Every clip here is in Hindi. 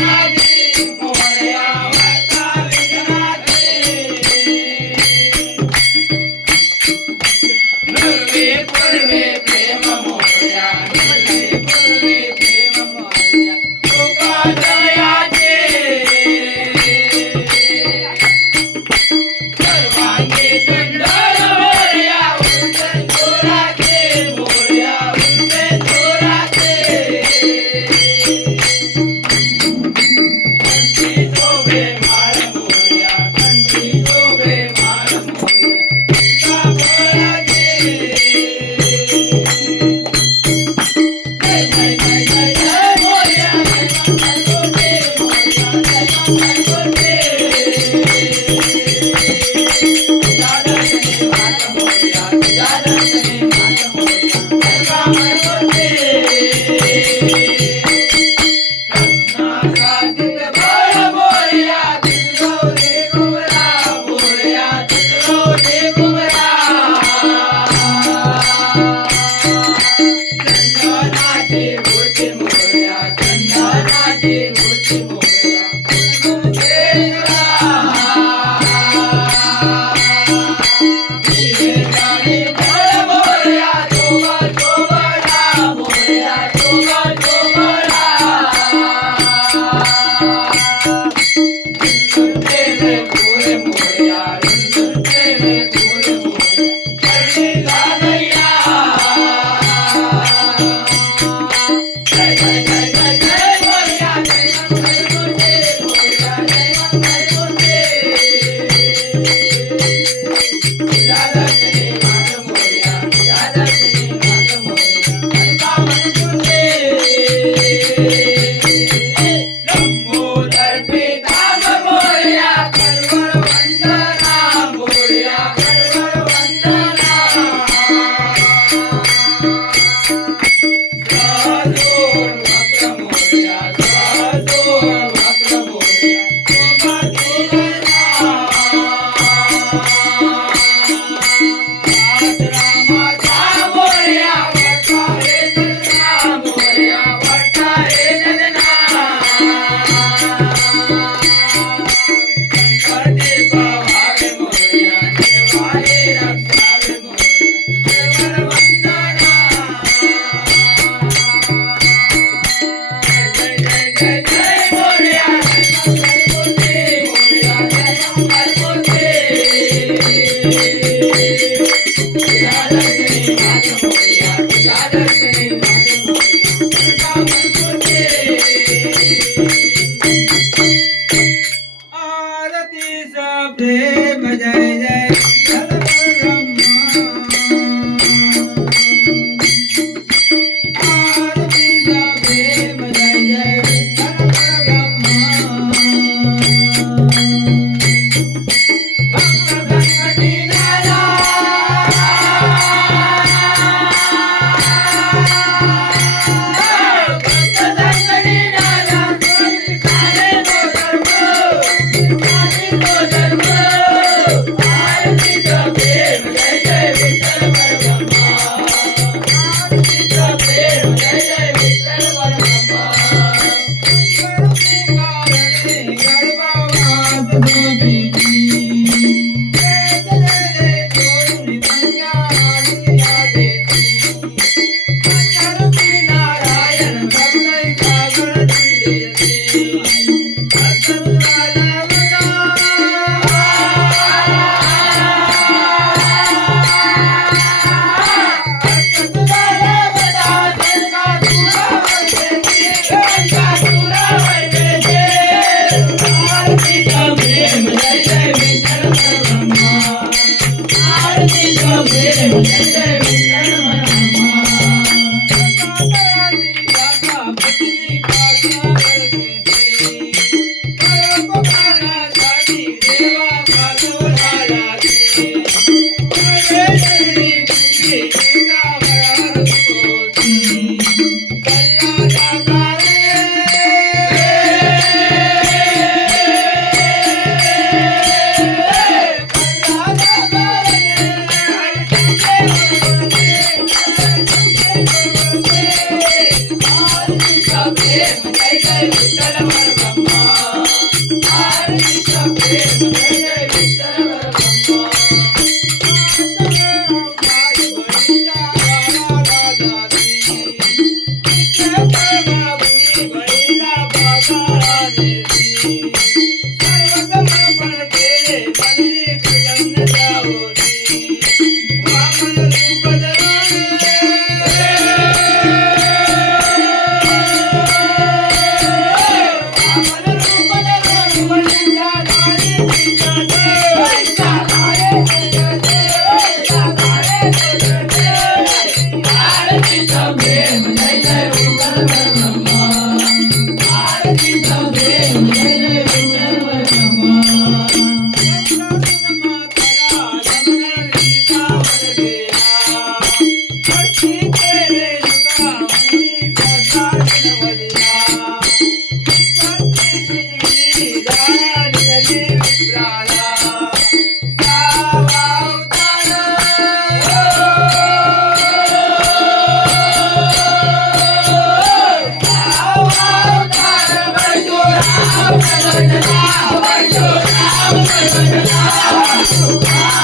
Friday. Yeah.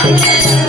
I'm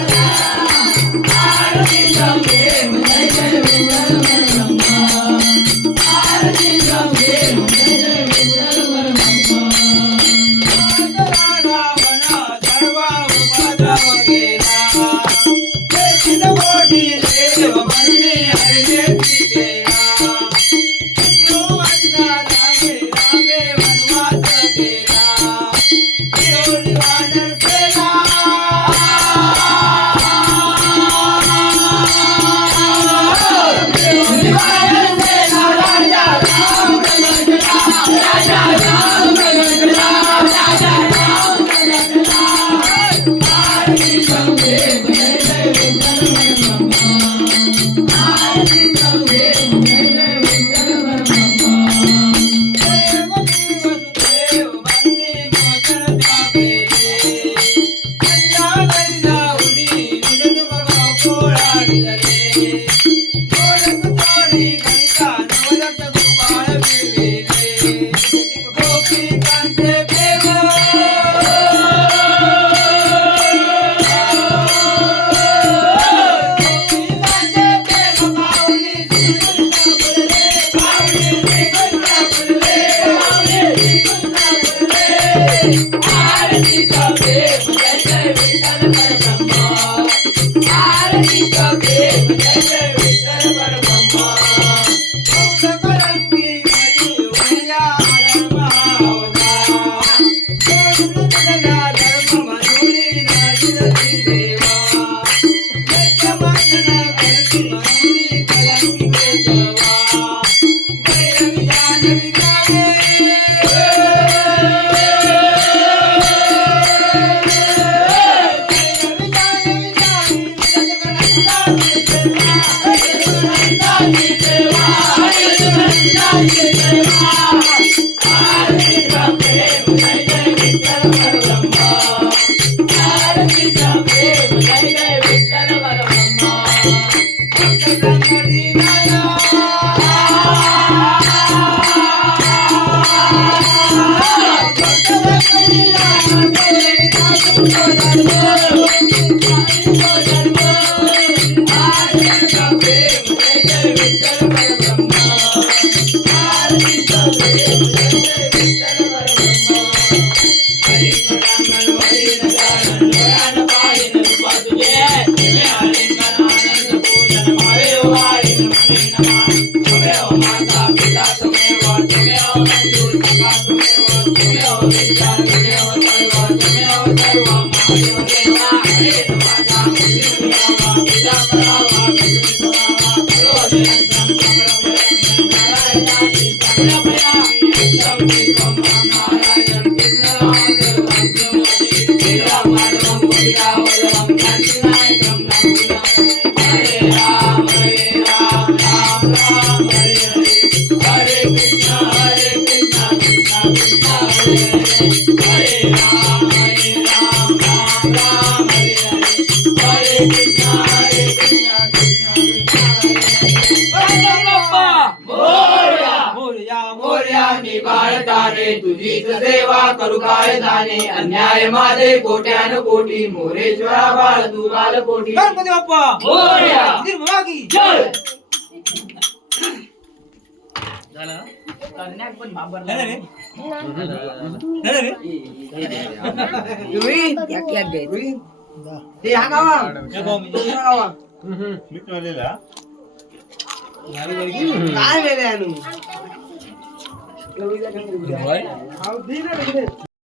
मोरया बाळताने तुझीच करू काय जाणे अन्याय माझे कोट्यान कोटी मोरेश्वरा बाळ तू बाल कोटी गणपती बाप्पा मोरया. निर्मला की जय करण्यात पण बाबर नाही रे. नाही रे. ते हा गावा हे बघ, मी- हा गावा मी ठेवलेला. काय वेगळे आणू होय. अहो, दे ना ভাই